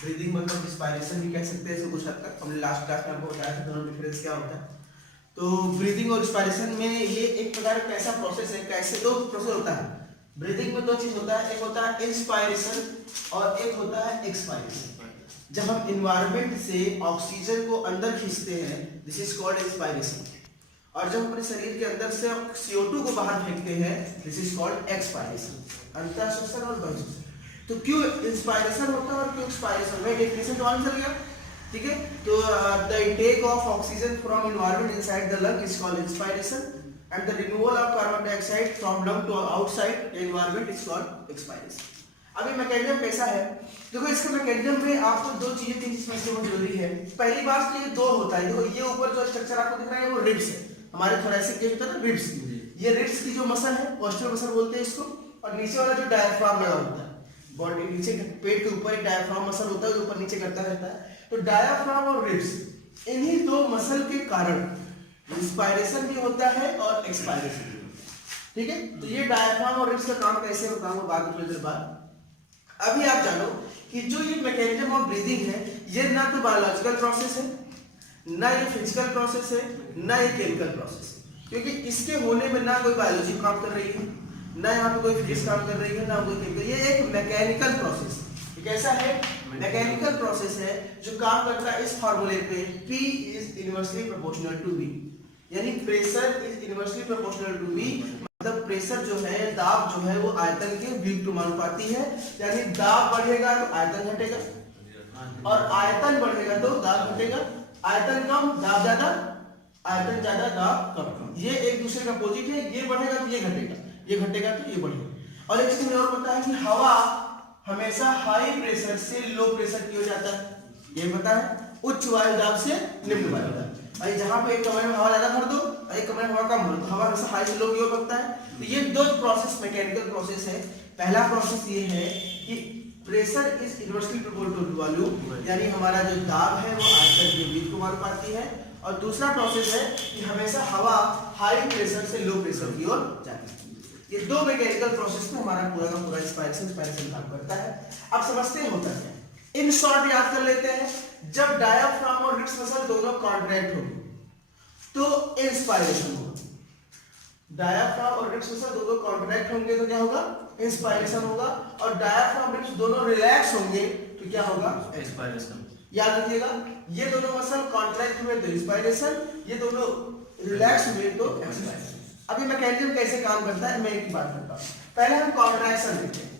Breathing मतलब respiration भी कह सकते हैं इसको कुछ हद तक। हमने लास्ट क्लास में आपको बताया था दोनों डिफरेंस क्या होता है। तो ब्रीदिंग और रिस्पायरेशन में ये एक प्रकार का कैसा प्रोसेस है, कैसे दो प्रोसेस होता है। ब्रीदिंग में दो चीज होता है, एक होता है इंस्पायरेशन और एक होता है एक्सपायरेशन। जब हम इन्वायरमेंट से ऑक्सीजन को अंदर खींचते हैं, दिस इज कॉल्ड इंस्पायरेशन। और जब अपने शरीर के अंदर से CO2 को बाहर फेंकते हैं, दिस इज कॉल्ड एक्सपायरेशन। अंतर श्वसन और बहिर्श्वसन। तो क्यों इंस्पायरेशन होता है और क्यों एक्सपायरेशन, मैं डेफिनेशन तो आंसर चल गया, ठीक है। तो the intake of oxygen from environment inside the lung is called inspiration and the removal of carbon dioxide from lung to outside environment is called expiration. अभी मैकेनिज्म कैसा है, देखो इसके मैकेनिज्म में आपको दो चीजें तीन चीजें समझनी बहुत जरूरी है। पहली बात तो ये दो होता है, देखो ये ऊपर जो स्ट्रक्चर आपको दिख रहा है वो रिब्स है, हमारे थोरैसिक के होता है ना रिब्स। ये रिब्स की जो मसल है पोस्टीरियर मसल बोलते हैं इसको, और नीचे वाला जो डायफ्राम लगा होता है बॉडी नीचे पेट के ऊपर एक डायफ्राम मसल होता है जो ऊपर नीचे करता रहता है। तो डायफ्राम और रिब्स, इन्हीं दो मसल के कारण इंस्पायरेशन भी होता है और एक्सपायरेशन भी होता है, ठीक है। तो ये डायफ्राम और रिब्स का काम कैसे होता है बात थोड़ी देर बाद। अभी आप जानो कि जो ये मैकेनिज्म ऑफ ब्रीदिंग है, ये ना तो बायोलॉजिकल प्रोसेस है, ना ये फिजिकल प्रोसेस है, ना ये केमिकल प्रोसेस है, क्योंकि इसके होने में ना कोई बायोलॉजी काम कर रही है, ना यहाँ पे कोई फिजिक्स काम कर रही है, ना कोई केमिकल। ये एक मैकेनिकल प्रोसेस है। कैसा है, मैकेनिकल प्रोसेस है जो काम करता है इस फार्मूले पे, P is inversely proportional to V, यानी pressure is inversely proportional to V। मतलब प्रेशर जो है, दाब जो है वो आयतन के विपरीतानुपाती है, यानी दाब बढ़ेगा तो आयतन घटेगा और आयतन बढ़ेगा तो दाब घटेगा। आयतन कम दाब ज्यादा, आयतन ज्यादा दाब कम, ये एक दूसरे का अपोजिट है। ये बढ़ेगा तो ये घटेगा, ये घटेगा तो ये बढ़ेगा। और एक चीज और पता है कि हवा हमेशा हाई प्रेशर से लो प्रेशर की हो जाता है, ये पता है, उच्च वायु दाब से निम्न वायु दाब। अरे जहां पे एक कमरे में हवा ज्यादा भर दो और एक कमरे में हवा कम भर दो, हवा हमेशा हाई से लो की हो सकता है। तो ये दो प्रोसेस मैकेनिकल प्रोसेस है। पहला प्रोसेस ये है कि pressure is inversely proportional to volume, यानी हमारा जो दाब है वो आयतन के विपरीतानुपाती है। और दूसरा प्रोसेस है कि हमेशा हवा हाई प्रेशर से लो प्रेशर की ओर जाती है। ये दो मैकेनिकल प्रोसेस में हमारा पूरा का पूरा इंस्पायरेशन काम करता है। अब समझते हैं होता क्या है। इन शॉर्ट याद कर लेते हैं, जब डायफ्राम और रिब्स मसल दोनों कॉन्ट्रैक्ट होंगे तो इंस्पायरेशन होगा। डायफ्राम और रिब्स मसल दोनों कॉन्ट्रैक्ट होंगे तो क्या होगा, इंस्पायरेशन होगा। और डायफ्राम रिब्स दोनों रिलैक्स होंगे तो क्या होगा, एक्सपायरेशन। याद रखिएगा, ये दोनों मसल कॉन्ट्रैक्ट हुए तो इंस्पायरेशन, ये दोनों रिलैक्स हुए तो एक्सपायरेशन। अभी मैकेनिज्म कैसे काम करता है मैं एक बात करता हूं। पहले हम कॉन्ट्रैक्शन देखते हैं।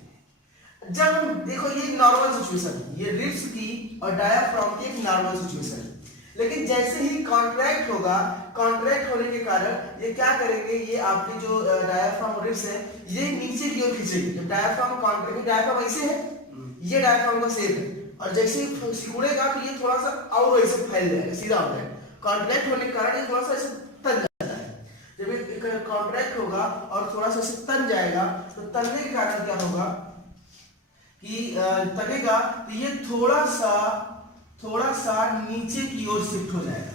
जब हम देखो ये नॉर्मल सिचुएशन है, ये रिब्स की और डायफ्राम की एक नॉर्मल सिचुएशन है। लेकिन जैसे ही कॉन्ट्रैक्ट होगा, कॉन्ट्रैक्ट होने के कारण ये क्या करेंगे, ये आपकी जो डायफ्राम और रिब्स है ये नीचे की ओर खींचेगी। जब डायफ्राम कॉन्ट्रैक्ट, डायफ्राम ऐसे है, ये डायफ्राम का शेप है, और जैसे ही सिकुड़ेगा तो ये थोड़ा सा और ऐसे फैल जाएगा, सीधा हो जाएगा। कॉन्ट्रैक्ट होने के कारण ये थोड़ा सा ऐसे तन जाता है। जब ये कॉन्ट्रैक्ट होगा और थोड़ा सा ऐसे तन जाएगा तो तनने के कारण क्या होगा कि तनेगा तो ये थोड़ा सा नीचे की ओर शिफ्ट हो जाएगा।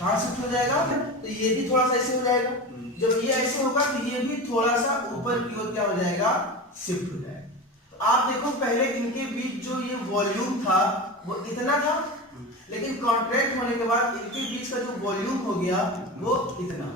कहां शिफ्ट हो जाएगा, तो ये भी थोड़ा सा ऐसे हो जाएगा। जब ये ऐसे होगा तो ये भी थोड़ा सा ऊपर की ओर क्या हो जाएगा, शिफ्ट हो जाएगा। तो आप देखो पहले इनके बीच जो ये वॉल्यूम था वो इतना था, लेकिन कॉन्ट्रैक्ट होने के बाद इनके बीच का जो वॉल्यूम हो गया वो इतना।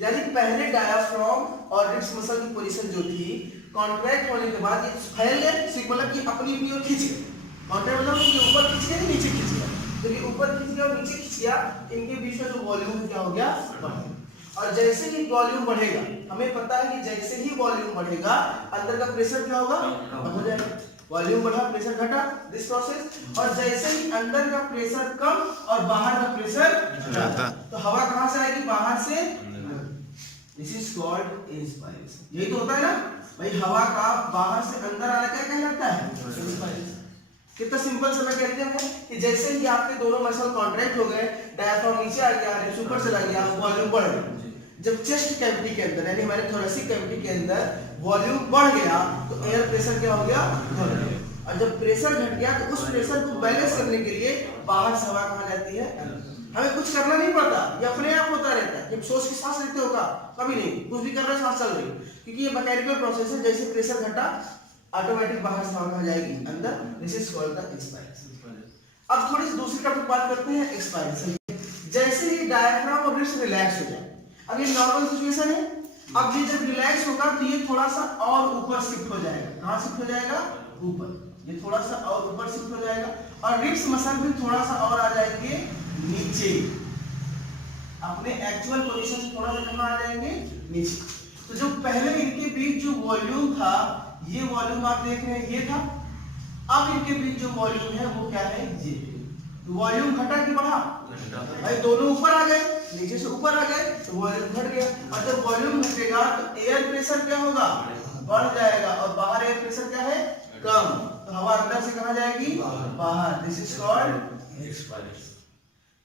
यानी पहले डायफ्राम और रिब्स मसल की पोजीशन जो थी, कॉन्ट्रैक्ट होने के बाद ये फैल गए, मतलब कि अपनी ओर खींच गए। कॉन्ट्रैक्ट मतलब कि ऊपर खींच गया, नीचे खींच गया। तो ये ऊपर खींच गया और नीचे खींच गया, इनके बीच में जो वॉल्यूम क्या हो गया, बढ़ गया। और जैसे ही वॉल्यूम बढ़ेगा, हमें पता है कि जैसे ही वॉल्यूम बढ़ेगा अंदर का प्रेशर क्या होगा, कम हो जाएगा। वॉल्यूम बढ़ा, प्रेशर घटा, दिस प्रोसेस। और जैसे ही अंदर का प्रेशर कम और बाहर का प्रेशर ज्यादा, तो हवा कहां से आएगी, बाहर से। This is called inspiration. यही तो होता है ना भाई, हवा का बाहर से अंदर आना क्या कहलाता है, इंस्पायरेशन। कितना सिंपल सा मैकेनिज्म है कि जैसे ही आपके दोनों मसल कॉन्ट्रैक्ट हो गए, डायफ्राम नीचे आ गया, रिब्स ऊपर चला गया, वॉल्यूम बढ़ गया। जब चेस्ट कैविटी के अंदर यानी हमारे थोरैसिक कैविटी के अंदर वॉल्यूम बढ़ गया तो एयर प्रेशर क्या हो गया, बढ़ गया। और जब प्रेशर घट गया तो उस प्रेशर को बैलेंस करने के लिए बाहर से हवा कहां जाती है, हमें कुछ करना नहीं पड़ता, ये अपने आप होता रहता है। जब सोच के सांस लेते होगा, कभी नहीं कुछ भी कर रहे सांस चल रही, क्योंकि ये मैकेनिकल प्रोसेस है। जैसे प्रेशर घटा ऑटोमेटिक बाहर से हवा जाएगी अंदर, this is called the expiration. अब थोड़ी सी दूसरी टॉपिक बात करते हैं एक्सपायरेशन। जैसे ही डायफ्राम और रिब्स रिलैक्स हो जाए, अब ये नॉर्मल सिचुएशन है, अब ये जब रिलैक्स होगा तो ये थोड़ा सा और ऊपर शिफ्ट हो जाएगा। कहां शिफ्ट हो जाएगा? ऊपर, ये थोड़ा सा और ऊपर शिफ्ट हो जाएगा, और रिब्स मसल भी थोड़ा सा और आ जाएंगे नीचे, अपने एक्चुअल पोजीशन से थोड़ा सा कहां आ जाएंगे? नीचे। तो जो पहले इनके बीच जो वॉल्यूम था, ये वॉल्यूम आप देख रहे हैं, ये था। अब इनके बीच जो वॉल्यूम है वो क्या है? ये वॉल्यूम घटा कि बढ़ा? भाई दोनों ऊपर आ गए, नीचे से ऊपर आ गए तो वॉल्यूम घट गया, और जब वॉल्यूम घटेगा तो एयर प्रेशर क्या होगा? बढ़ जाएगा, और बाहर एयर प्रेशर क्या है? कम। तो हवा अंदर से कहां जाएगी? बाहर। This is called expiration.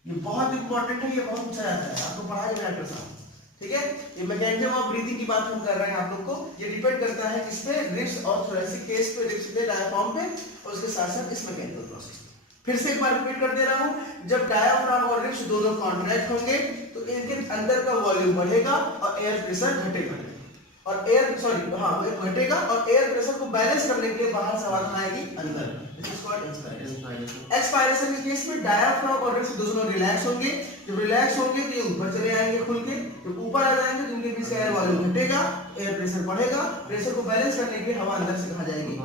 ये बहुत इंपॉर्टेंट है, ये बहुत पूछा जाता है, आपको पढ़ाई में अल्ट्रासाउंड, ठीक है। ये मैकेनिज्म ऑफ ब्रीथिंग की बात हम कर रहे हैं आप लोग को, ये डिपेंड करता है किस पे? रिब्स और थोरेसिक केस पे, रिब्स पे, डायफ्राम पे, और उसके साथ साथ इस मैकेनिकल प्रोसेस। फिर से एक बार रिपीट कर दे रहा हूं, जब डायफ्राम और रिब्स दोनों कॉन्ट्रैक्ट होंगे तो इनके अंदर का वॉल्यूम बढ़ेगा और एयर प्रेशर घटेगा, और एयर घटेगा, और एयर प्रेशर को बैलेंस करने के लिए बाहर से हवा आएगी अंदर। This is called expiration. Expiration के केस में डायफ्राम और रिब्स दोनों रिलैक्स होंगे, जब रिलैक्स होंगे तो ये ऊपर चले आएंगे खुल के, जब ऊपर आ जाएंगे तो इनके बीच से एयर वॉल्यूम घटेगा, एयर प्रेशर बढ़ेगा, प्रेशर को बैलेंस करने के लिए हवा अंदर से कहां जाएगी?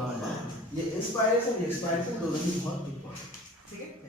ये इंस्पायरेशन, ये एक्सपायरेशन दोनों ही बहुत इंपॉर्टेंट, ठीक है।